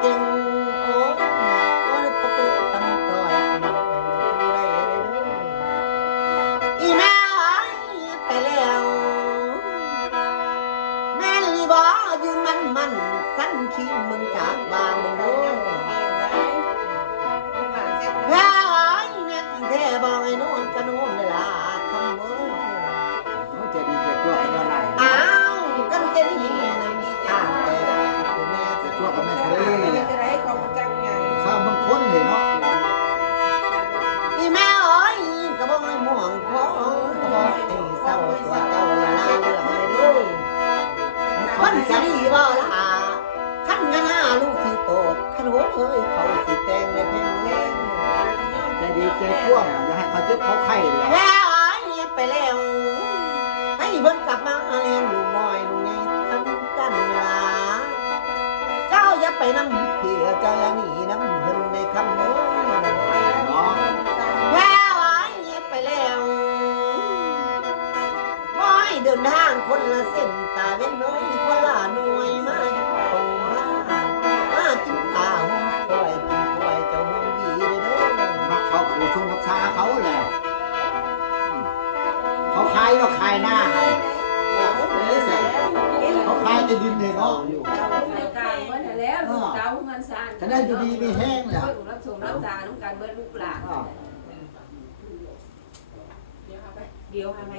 เก่งโอ้ก็เลยก็เป็นตำต่อยเป็นผู้ใดเลยอีแม่ไปแล้วแม่ลีบอยืนมันสั้นขี้มึงจากบางมึงดูแม่แม่กินแท้บอกไอ้โน่นกระโน่นเลยล่ะคำมือจะดีจะชั่วกันอะไรอ้าวกันจะดีนะอ่านแต่แม่จะ ชั่วกันไม่เคย จะได้ของจังไง ข้าวบางคนเลยเนาะ อีแม่เอ้ยกระบอกไอ้ม่วงคอกระบอกไอ้เศร้าตัวเจ้าละลาเรื่องอะไรดูคนสิดีบ่ล่ะขันเงิน5ลูกสิโตขันหัวเอ้ยเขาสิแต่งในเพลงเล่น ใจดีใจชั่วอย่าให้เขาเจ็บเขาไข้เลย แม่เอ้ยไปแล้วให้เพิ่นกลับมาเลี้ยงลูกน้อยลูกใหญ่ทั้งกันล่ะเจ้าอย่าไปนำเพียเจ้าอย่าหนีนำเพิ่นในคำมือ เนาะ แม่เอ้ยไปแล้วบ่ให้เดินทางคนละเส้นตาเว้นน้อยคนละหน่วยมาตรงมากินข้าวกล้วยกินกล้วยเจ้าห่วงดีเด้อ มักเขากับชงกับชาเขาแหละเขาคายเราคายหน้าเขาคายจะดินเลยเนาะอยู่ กลางเมื่อแล้วลูกเต้าเงินซาน ถ้าได้อยู่ดีมีแห้งแหละ รับสมรับสาน้องการเบิดลูกหลานเดี๋ยวหาไหม